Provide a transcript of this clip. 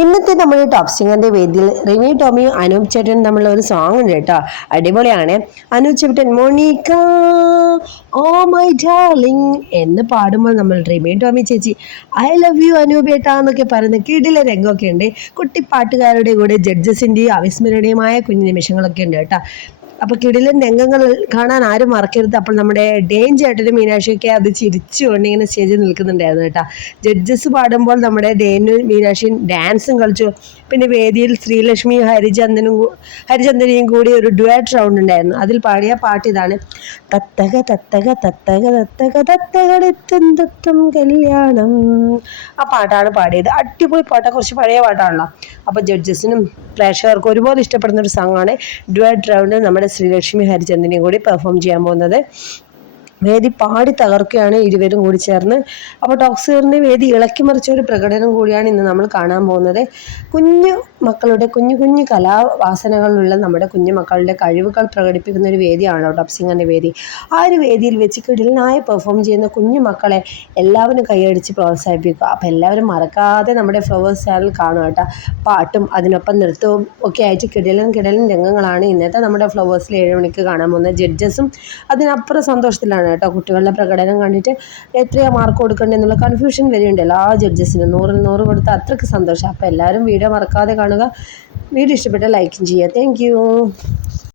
ഇന്നത്തെ നമ്മൾ ടോപ് സിംഗറിന്റെ വേദിയിൽ റിമി ടോമിയും അനൂപ് ചേട്ടൻ തമ്മിലുള്ള ഒരു സോങ് ഉണ്ട് കേട്ടോ. അടിപൊളിയാണ്. അനൂപ് ചേട്ടൻ മോണിക്ക ഓ മൈ ഡാർലിംഗ് എന്ന് പാടുമ്പോൾ നമ്മൾ റിമി ടോമി ചേച്ചി ഐ ലവ് യു അനൂപ് ഏട്ടാ എന്നൊക്കെ പറയുന്ന കിടില രംഗമൊക്കെ ഉണ്ട്. കുട്ടിപ്പാട്ടുകാരുടെ കൂടെ ജഡ്ജസിൻ്റെയും അവിസ്മരണീയമായ കുഞ്ഞു നിമിഷങ്ങളൊക്കെ ഉണ്ട് കേട്ടോ. അപ്പോൾ കിടിലൻ രംഗങ്ങൾ കാണാൻ ആരും മറക്കരുത്. അപ്പോൾ നമ്മുടെ ഡേൻ ചേട്ടനും മീനാക്ഷിയൊക്കെ അത് ചിരിച്ചുകൊണ്ട് ഇങ്ങനെ സ്റ്റേജിൽ നിൽക്കുന്നുണ്ടായിരുന്നു കേട്ടോ. ജഡ്ജസ് പാടുമ്പോൾ നമ്മുടെ ഡേനും മീനാക്ഷിയും ഡാൻസും കളിച്ചു. പിന്നെ വേദിയിൽ ശ്രീലക്ഷ്മി ഹരിചന്ദനയും കൂടി ഒരു ഡുവറ്റ് റൗണ്ട് ഉണ്ടായിരുന്നു. അതിൽ പാടിയ പാട്ട് ഇതാണ്: തത്തക തത്തക തത്തക തത്തക തത്തകടെത്തും തത്തം കല്യാണം. ആ പാട്ടാണ് പാടിയത്. അടിപൊളി പാട്ടാണ്, കുറച്ച് പഴയ പാട്ടാണല്ലോ. അപ്പോൾ ജഡ്ജസിനും പ്രേക്ഷകർക്കും ഒരുപോലെ ഇഷ്ടപ്പെടുന്ന ഒരു സോങ്ങാണ് ഡുവറ്റ് റൗണ്ട്. നമ്മുടെ ശ്രീലക്ഷ്മി ഹരിചന്ദനയും കൂടി പെർഫോം ചെയ്യാൻ പോകുന്നത്. വേദി പാടി തകർക്കുകയാണ് ഇരുവരും കൂടി ചേർന്ന്. അപ്പോൾ ടോക്സിയറിൻ്റെ വേദി ഇളക്കി മറിച്ച ഒരു പ്രകടനം കൂടിയാണ് ഇന്ന് നമ്മൾ കാണാൻ പോകുന്നത്. കുഞ്ഞു മക്കളുടെ കുഞ്ഞു കലാവാസനകളുള്ള നമ്മുടെ കുഞ്ഞു മക്കളുടെ കഴിവുകൾ പ്രകടിപ്പിക്കുന്ന ഒരു വേദിയാണ് ടോപ് സിംഗറിൻ്റെ വേദി. ആ ഒരു വേദിയിൽ വെച്ച് കിടിലനായി പെർഫോം ചെയ്യുന്ന കുഞ്ഞു മക്കളെ എല്ലാവരും കൈയടിച്ച് പ്രോത്സാഹിപ്പിക്കുക. അപ്പോൾ എല്ലാവരും മറക്കാതെ നമ്മുടെ ഫ്ലവേഴ്സ് ചാനൽ കാണുക കേട്ടോ. പാട്ടും അതിനൊപ്പം നൃത്തവും ഒക്കെ ആയിട്ട് കിടിലൻ രംഗങ്ങളാണ് ഇന്നത്തെ നമ്മുടെ ഫ്ലവേഴ്സിൽ 7 മണിക്ക് കാണാൻ പോകുന്നത്. ജഡ്ജസും അതിനപ്പുറം സന്തോഷത്തിലാണ് കേട്ടോ. കുട്ടികളുടെ പ്രകടനം കണ്ടിട്ട് എത്രയാ മാർക്ക് കൊടുക്കേണ്ടത് എന്നുള്ള കൺഫ്യൂഷൻ വരെയുണ്ട് എല്ലാ ജഡ്ജസിനും. 100-ൽ 100 കൊടുത്താൽ അത്രയ്ക്ക് സന്തോഷം. അപ്പോൾ എല്ലാവരും വീഡിയോ മറക്കാതെ കാണുക. വീഡിയോ ഇഷ്ടപ്പെട്ടാൽ ലൈക്കും ചെയ്യുക. Thank you.